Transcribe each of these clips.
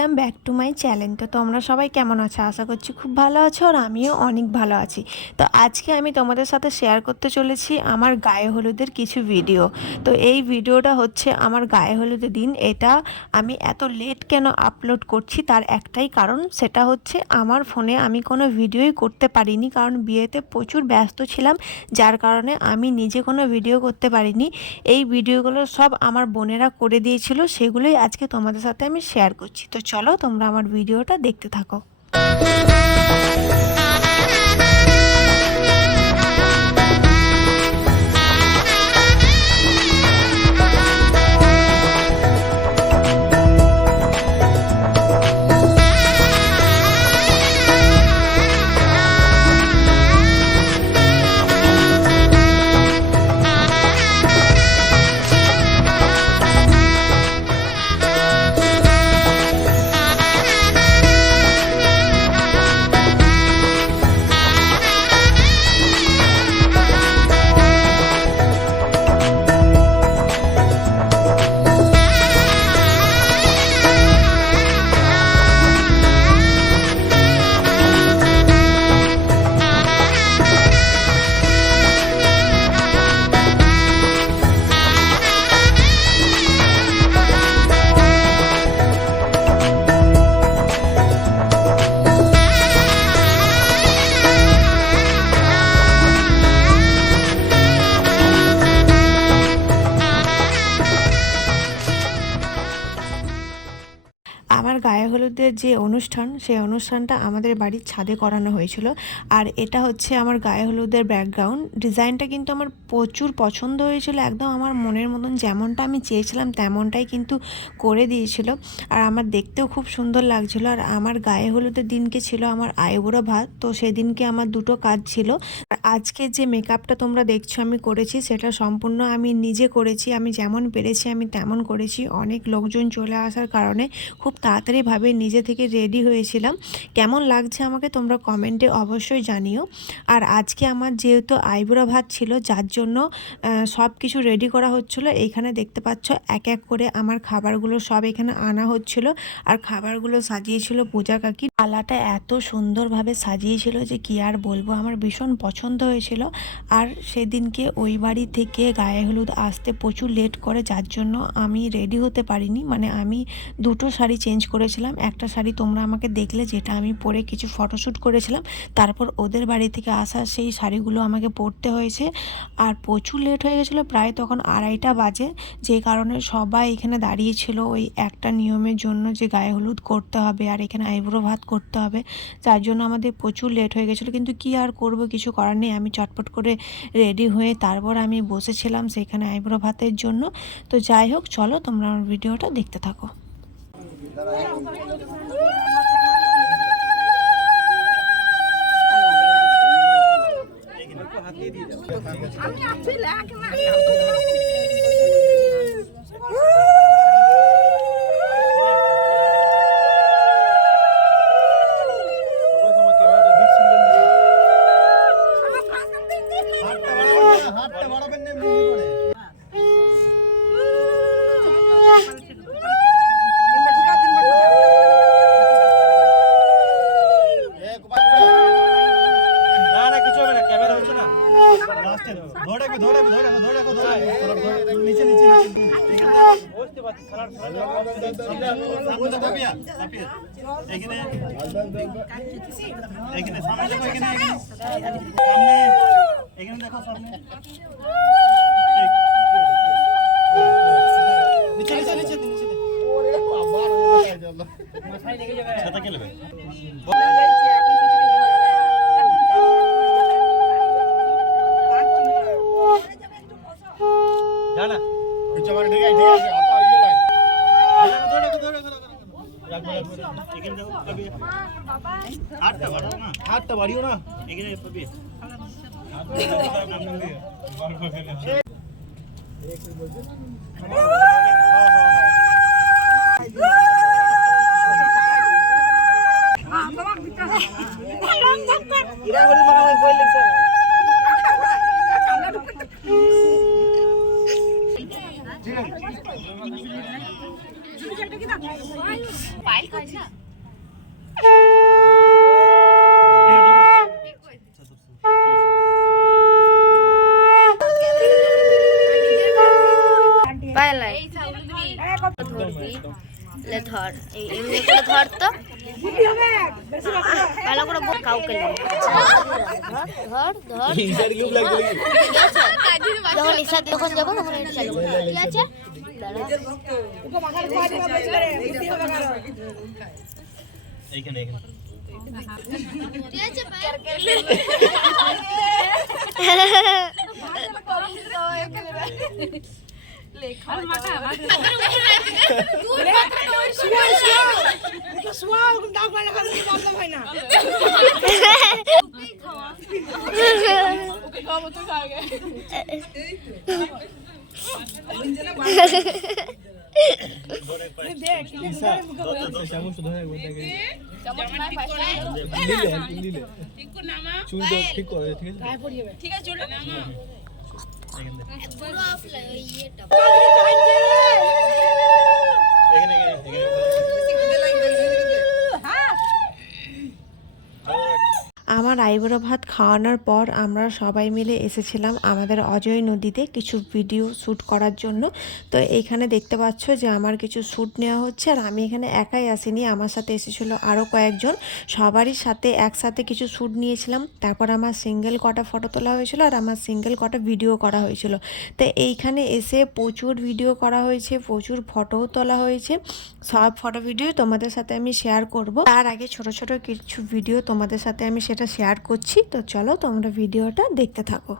Welcome back to my channel. তো তোমরা সবাই কেমন আছো? আশা করছি খুব ভালো আছো আর আমিও অনেক ভালো আছি। তো আজকে আমি তোমাদের সাথে শেয়ার করতে চলেছি আমার গায়ে হলুদের কিছু ভিডিও তো এই ভিডিওটা হচ্ছে আমার গায়ে হলুদের দিন। এটা আমি এত লেট কেন আপলোড করছি তার একটাই কারণ, সেটা হচ্ছে আমার ফোনে আমি কোনো ভিডিওই করতে পারিনি। কারণ বিয়েতে প্রচুর ব্যস্ত ছিলাম, যার কারণে আমি নিজে কোনো ভিডিও করতে পারিনি। এই ভিডিওগুলো সব আমার বোনেরা করে দিয়েছিল, সেগুলোই আজকে তোমাদের সাথে আমি শেয়ার করছি। তো চলো তোমরা আমার ভিডিওটা দেখতে থাকো। আমার গায়ে হলুদের যে অনুষ্ঠান, সেই অনুষ্ঠানটা আমাদের বাড়ির ছাদে করানো হয়েছিল। আর এটা হচ্ছে আমার গায়ে হলুদের ব্যাকগ্রাউন্ড ডিজাইনটা কিন্তু আমার প্রচুর পছন্দ হয়েছিল। একদম আমার মনের মতন যেমনটা আমি চেয়েছিলাম, তেমনটাই কিন্তু করে দিয়েছিল। আর আমার দেখতেও খুব সুন্দর লাগছিল। আর আমার গায়ে হলুদের দিনকে ছিল আমার আইবুড়ো ভাত। তো সেদিনকে আমার দুটো কাজ ছিল। আর আজকে যে মেকআপটা তোমরা দেখছ আমি করেছি, সেটা সম্পূর্ণ আমি নিজে করেছি। আমি যেমন পেরেছি, আমি তেমন করেছি। অনেক লোকজন চলে আসার কারণে খুব তাড়াতাড়িভাবে নিজে থেকে রেডি হয়েছিলাম। কেমন লাগছে আমাকে তোমরা কমেন্টে অবশ্যই জানিও। আর আজকে আমার যেহেতু আইবুড়ো ভাত ছিল, যার জন্য সব কিছু রেডি করা হচ্ছিল, এইখানে দেখতে পাচ্ছ এক এক করে আমার খাবারগুলো সব এখানে আনা হচ্ছিল। আর খাবারগুলো সাজিয়েছিল পূজা কাকি। পালাটা এত সুন্দরভাবে সাজিয়েছিল যে কি আর বলব, আমার ভীষণ পছন্দ হয়েছিল। আর সেদিনকে ওই বাড়ি থেকে গায়ে হলুদ আসতে প্রচুর লেট করে, যার জন্য আমি রেডি হতে পারিনি। মানে আমি দুটো শাড়ি চেঞ্জ করেছিলাম। একটা শাড়ি তোমরা আমাকে দেখলে যেটা আমি পরে কিছু ফটোশ্যুট করেছিলাম, তারপর ওদের বাড়ি থেকে আসা সেই শাড়িগুলো আমাকে পরতে হয়েছে। আর প্রচুর লেট হয়ে গেছিল, প্রায় তখন আড়াইটা বাজে। যে কারণে সবাই এখানে দাঁড়িয়েছিল ওই একটা নিয়মের জন্য যে গায়ে হলুদ করতে হবে আর এখানে আইব্রো ভাত করতে হবে। যার জন্য আমাদের প্রচুর লেট হয়ে গেছিল। কিন্তু কি আর করব, কিছু করার নেই। আমি চটপট করে রেডি হয়ে তারপর আমি বসেছিলাম সেখানে আইব্রো ভাতের জন্য। তো যাই হোক, চলো তোমরা আমার ভিডিওটা দেখতে থাকো। আমি আছি লেখ না। এখানে এখানে সামনে দেখো এখানে সামনে এখানে দেখো সামনে। নিচে নিচে নিচে নিচে। ওরে বাবা ছাতা কে নেবে জানা নিচে মানে ঠিক আছে ঠিক আছে আতা আইয়ে লাই ধরে রাখো ধরে রাখো ধরে রাখো রাখব রাখব এখানে দেখো কবি হাতটা বাড়াও না হাতটা বাড়িও না এখানে ধরবি লে ধর এমনি করে ধর তো। ভালো করে কাউকে ধর ধর যখন ঈশা যখন যাব তখন চালু ঠিক আছে? এইখানে এইখানে। ঠিক আছে ঠিক করে ঠিক আছে পুরো অফলাইন ওই ইয়েটা এখানে এখানে আমার আইবুড়ো ভাত খাওয়ানোর পর আমরা সবাই মিলে এসেছিলাম আমাদের অজয় নদীতে কিছু ভিডিও শ্যুট করার জন্য। তো এইখানে দেখতে পাচ্ছ যে আমার কিছু শ্যুট নেওয়া হচ্ছে আর আমি এখানে একাই আসিনি। আমার সাথে এসেছিল আরও কয়েকজন। সবারই সাথে একসাথে কিছু শ্যুট নিয়েছিলাম। তারপর আমার সিঙ্গেল কটা ফটো তোলা হয়েছিল আর আমার সিঙ্গেল কটা ভিডিও করা হয়েছিল। তো এইখানে এসে প্রচুর ভিডিও করা হয়েছে, প্রচুর ফটোও তোলা হয়েছে। সব ফটো ভিডিও তোমাদের সাথে আমি শেয়ার করব। তার আগে ছোট ছোট কিছু ভিডিও তোমাদের সাথে আমি সেটা শেয়ার করছি। তো চলো তোমরা ভিডিওটা দেখতে থাকো।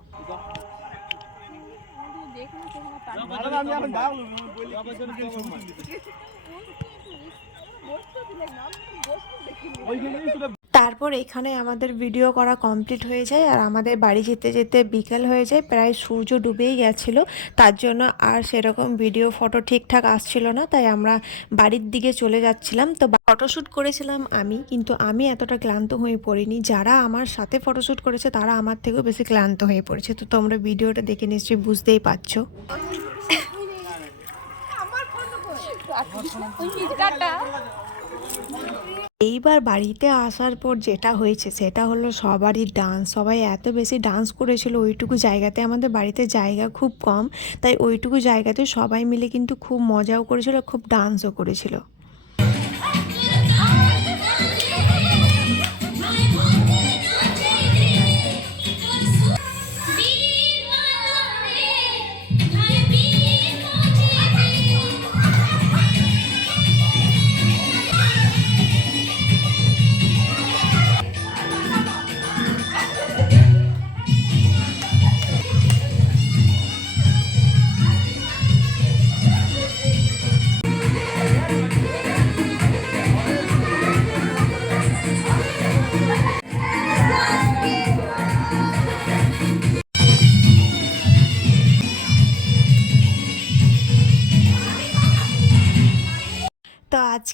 তারপর এখানে আমাদের ভিডিও করা কমপ্লিট হয়ে যায় আর আমাদের বাড়ি যেতে যেতে বিকেল হয়ে যায়। প্রায় সূর্য ডুবেই গেছিল, তার জন্য আর সেরকম ভিডিও ফটো ঠিকঠাক আসছিল না, তাই আমরা বাড়ির দিকে চলে যাচ্ছিলাম। তো ফটোশ্যুট করেছিলাম আমি, কিন্তু আমি এতটা ক্লান্ত হয়ে পড়িনি। যারা আমার সাথে ফটোশ্যুট করেছে, তারা আমার থেকেও বেশি ক্লান্ত হয়ে পড়েছে। তো তোমরা ভিডিওটা দেখে নিশ্চয়ই বুঝতেই পারছ। এইবার বাড়িতে আসার পর যেটা হয়েছে, সেটা হলো সবারই ডান্স সবাই এত বেশি ডান্স করেছিল, ওইটুকু জায়গাতে আমাদের বাড়িতে জায়গা খুব কম। তাই ওইটুকু জায়গাতে সবাই মিলে কিন্তু খুব মজাও করেছিল, খুব ডান্সও করেছিল।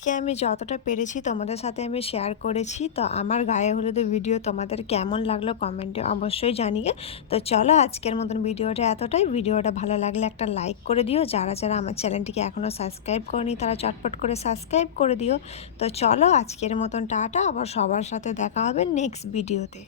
আজকে আমি যতটা পেরেছি তোমাদের সাথে আমি শেয়ার করেছি। তো আমার গায়ে হলুদের ভিডিও তোমাদের কেমন লাগল কমেন্টে অবশ্যই জানিয়ে। তো চলো আজকের মতন ভিডিওটা এতটাই। ভিডিওটা ভালো লাগলে একটা লাইক করে দিও। যারা যারা আমার চ্যানেলটিকে এখনও সাবস্ক্রাইব করেনি, তারা চটপট করে সাবস্ক্রাইব করে দিও। তো চলো আজকের মতন টাটা। আবার সবার সাথে দেখা হবে নেক্সট ভিডিওতে